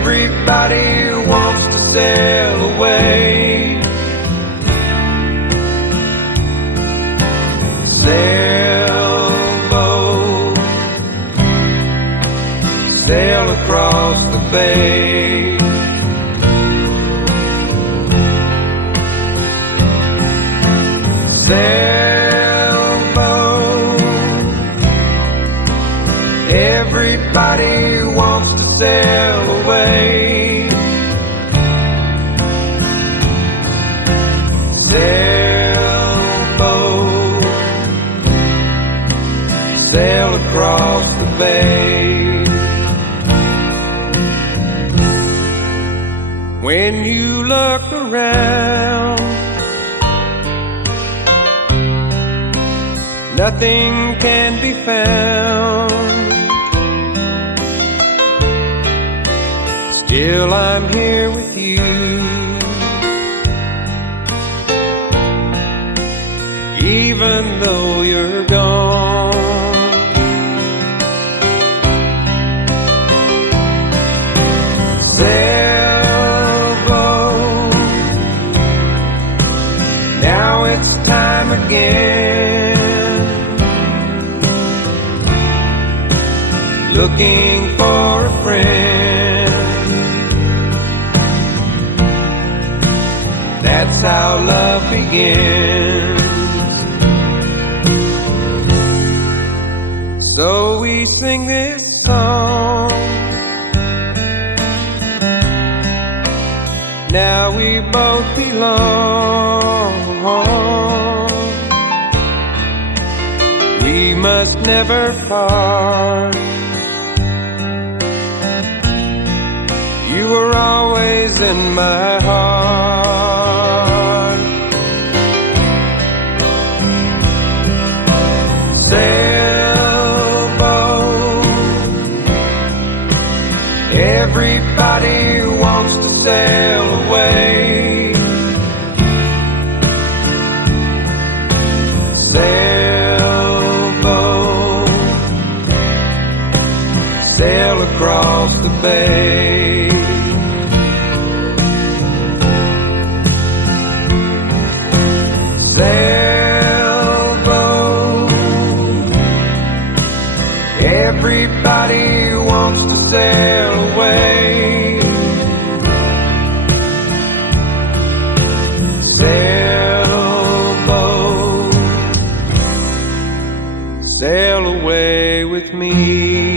Everybody wants to sail away. Sailboat, sail across the bay. Sailboat, everybody wants to sail away. Sailboat, sail across the bay. When you look around, nothing can be found. Still I'm here with you, even though you're gone. Sailboat, now it's time again, looking for a friend. That's how love begins. So we sing this song. Now we both belong. We must never part. You were always in my heart. Sailboat, everybody wants to sail away. Sailboat, sail across the bay. Sailboat, everybody wants to sail away. Sailboat, sail away with me.